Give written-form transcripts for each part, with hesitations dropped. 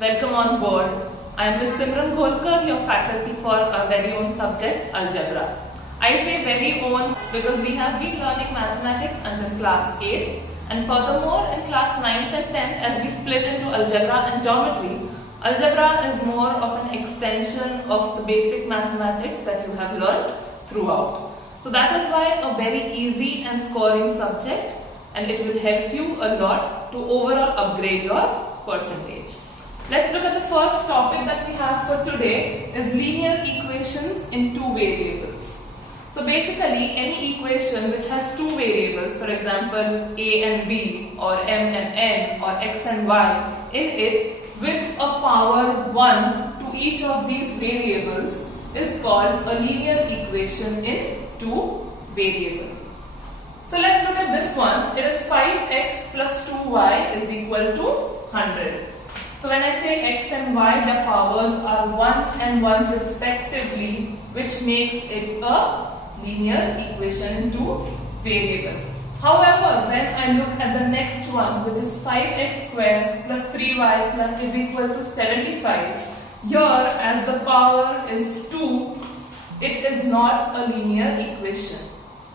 welcome on board. I am Ms. Simran Golkar, your faculty for our very own subject, Algebra. I say very own because we have been learning mathematics until class 8, and furthermore in class 9th and 10th, as we split into algebra and geometry, algebra is more of an extension of the basic mathematics that you have learned throughout. So that is why a very easy and scoring subject, and it will help you a lot to overall upgrade your percentage. Let's look at the first topic that we have for today is linear equations in two variables. So basically any equation which has two variables, for example a and b or m and n or x and y in it with a power 1 to each of these variables is called a linear equation in two variables. So let's look at this one. It is 5x plus 2y is equal to 100. So when I say x and y, their powers are 1 and 1 respectively, which makes it a linear equation in two variables. However, when I look at the next one, which is 5x squared plus 3y plus is equal to 75, here as the power is 2, it is not a linear equation.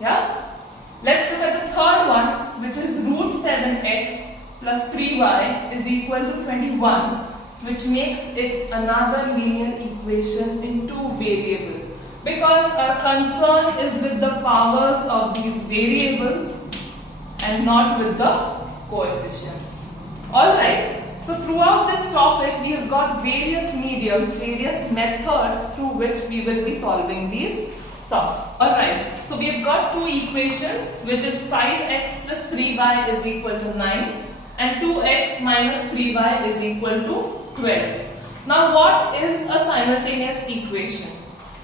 Yeah? Let's look at the third one, which is root 7x plus 3y is equal to 21, which makes it another linear equation in two variables. Because our concern is with the powers of these variables and not with the coefficients. Alright, so throughout this topic we have got various mediums, various methods through which we will be solving these sums. Alright, so we have got two equations, which is 5x plus 3y is equal to 9 and 2x minus 3y is equal to 12. Now what is a simultaneous equation?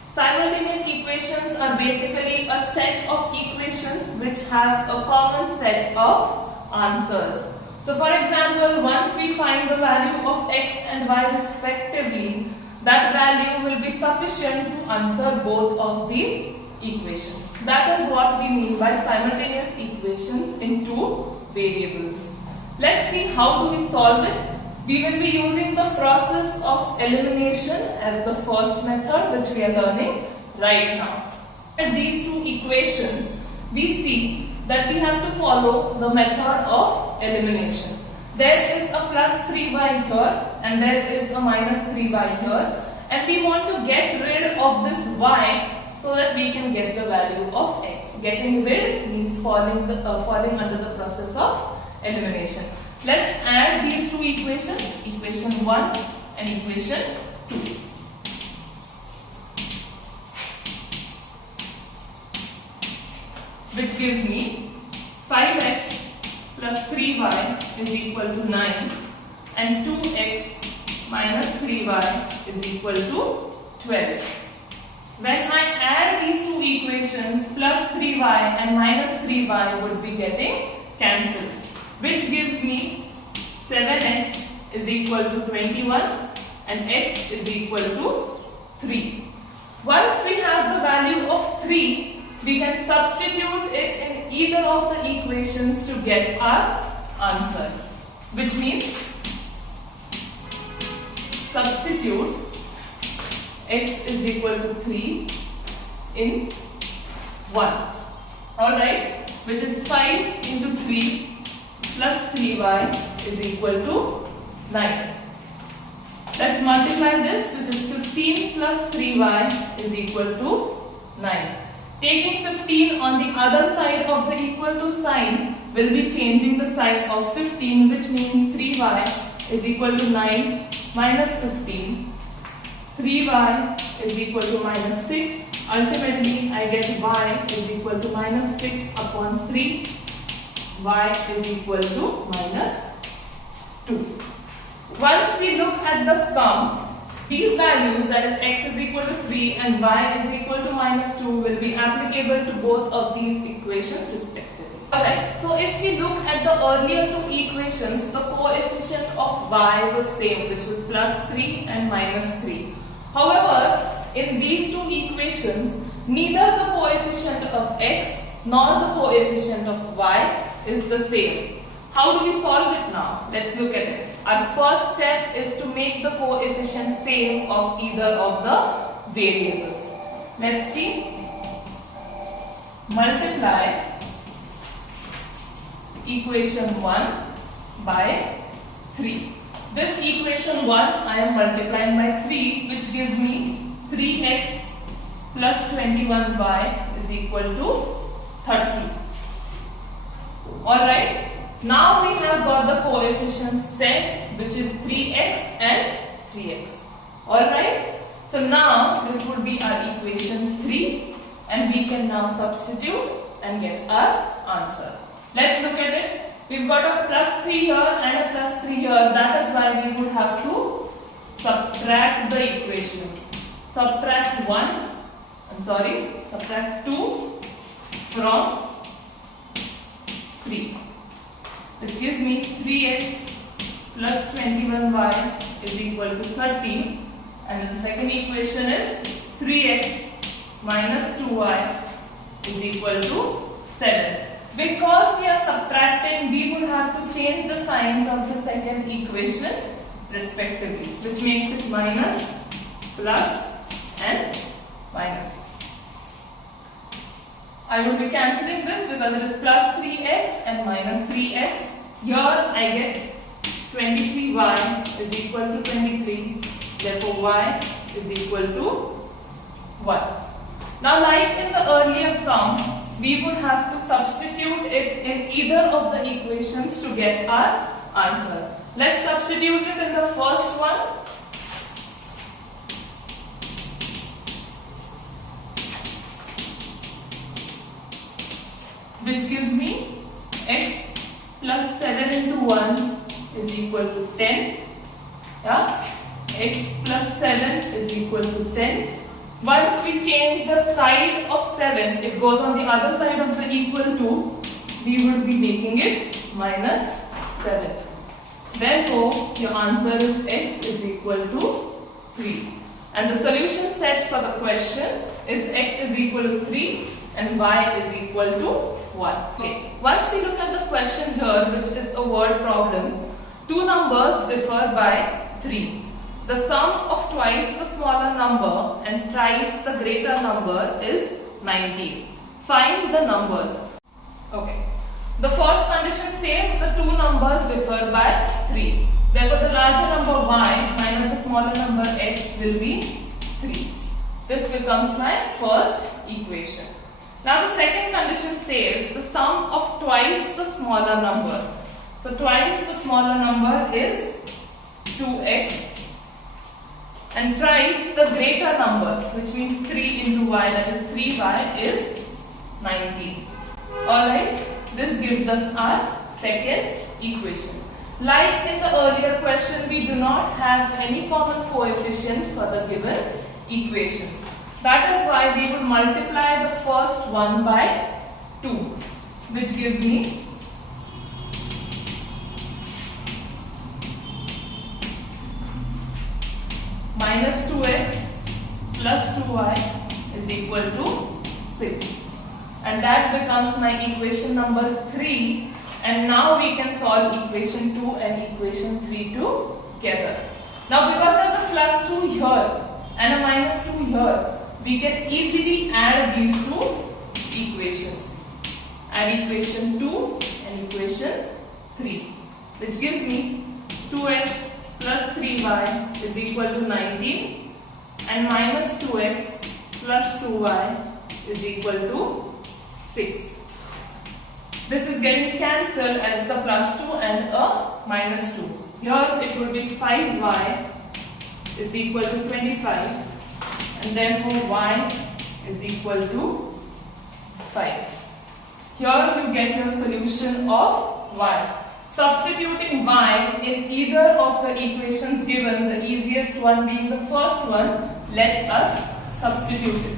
Simultaneous equations are basically a set of equations which have a common set of answers. So for example, once we find the value of x and y respectively, that value will be sufficient to answer both of these equations. That is what we mean by simultaneous equations in two variables. Let's see how do we solve it. We will be using the process of elimination as the first method which we are learning right now. At these two equations, we see that we have to follow the method of elimination. There is a plus 3y here and there is a minus 3y here, and we want to get rid of this y so that we can get the value of x. Getting rid means falling under the process of elimination. Let's add these two equations, equation 1 and equation 2. Which gives me 5x plus 3y is equal to 9 and 2x minus 3y is equal to 12. When I add these two equations, plus 3y and minus 3y would be getting cancelled, which gives me 7x is equal to 21 and x is equal to 3. Once we have the value of 3, we can substitute it in either of the equations to get our answer, which means substitute x is equal to 3 in 1. Alright, which is 5 into 3 plus 3y is equal to 9. Let's multiply this, which is 15 plus 3y is equal to 9. Taking 15 on the other side of the equal to sign will be changing the sign of 15, which means 3y is equal to 9 minus 15. 3y is equal to minus 6. Ultimately, I get y is equal to minus 6 upon 3. Y is equal to minus 2. Once we look at the sum, these values, that is x is equal to 3 and y is equal to minus 2, will be applicable to both of these equations respectively. Alright, so if we look at the earlier two equations, the coefficient of y was same, which was plus 3 and minus 3. However, in these two equations, neither the coefficient of x nor the coefficient of y is the same. How do we solve it now? Let's look at it. our first step is to make the coefficient same of either of the variables. Let's see. Multiply equation 1 by 3. This equation 1 I am multiplying by 3, which gives me 3x plus 21y is equal to 30. Alright, now we have got the coefficients set, which is 3x and 3x. Alright, so now this would be our equation 3, and we can now substitute and get our answer. Let's look at it. We've got a plus 3 here and a plus 3 here. That is why we would have to subtract the equation. Subtract 2 from 3, which gives me 3x plus 21y is equal to 30, and the second equation is 3x minus 2y is equal to 7. Because we are subtracting, we would have to change the signs of the second equation respectively, which makes it minus, plus and minus. I will be cancelling this because it is plus 3x and minus 3x. Here I get 23y is equal to 23. Therefore y is equal to 1. Now, like in the earlier sum, we would have to substitute it in either of the equations to get our answer. Let's substitute it in the first one. Which gives me x plus 7 into 1 is equal to 10. Yeah? X plus 7 is equal to 10. Once we change the side of 7, it goes on the other side of the equal to, we will be making it minus 7. Therefore, your answer is x is equal to 3. And the solution set for the question is x is equal to 3 and y is equal to 1. Okay. Once we look at the question here, which is a word problem, two numbers differ by 3. The sum of twice the smaller number and thrice the greater number is 19. Find the numbers. Okay. The first condition says the two numbers differ by 3. Therefore, the larger number y minus the smaller number x will be 3. This becomes my first equation. Now, the second condition says the sum of twice the smaller number. So, twice the smaller number is 2x. And thrice the greater number, which means 3 into y, that is 3y, is 19. Alright, this gives us our second equation. Like in the earlier question, we do not have any common coefficient for the given equations. That is why we would multiply the first one by 2, which gives me minus 2x plus 2y is equal to 6. And that becomes my equation number 3. And now we can solve equation 2 and equation 3 together. Now, because there is a plus 2 here and a minus 2 here, we can easily add these two equations. Add equation 2 and equation 3, which gives me 2x plus 3y is equal to 19 and minus 2x plus 2y is equal to 6. This is getting cancelled as a plus 2 and a minus 2. Here it would be 5y is equal to 25 and therefore y is equal to 5. Here you get your solution of y. Substituting y in either of the equations given, the easiest one being the first one, let us substitute it.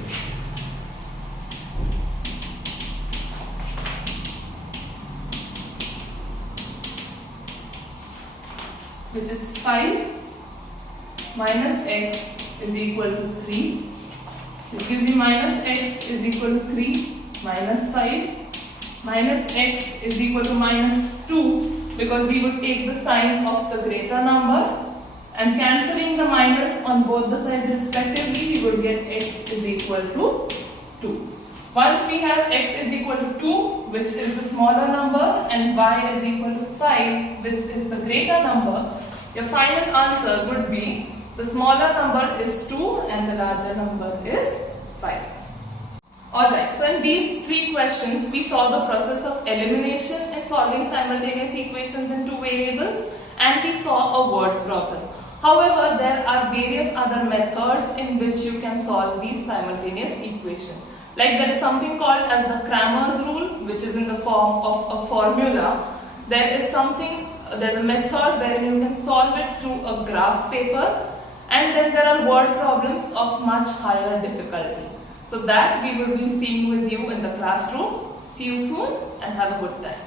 Which is 5 minus x is equal to 3, which gives you minus x is equal to 3 minus 5, minus x is equal to minus 2 because we would take the sign of the greater number and cancelling the minus on both the sides respectively, we would get x is equal to 2. Once we have x is equal to 2, which is the smaller number, and y is equal to 5, which is the greater number, your final answer would be the smaller number is 2 and the larger number is 5. Alright, so in these three questions, we saw the process of elimination in solving simultaneous equations in two variables, and we saw a word problem. However, there are various other methods in which you can solve these simultaneous equations. Like there is something called as the Cramer's rule, which is in the form of a formula. There's a method where you can solve it through a graph paper, and then there are word problems of much higher difficulty. So that we will be seeing with you in the classroom. See you soon and have a good time.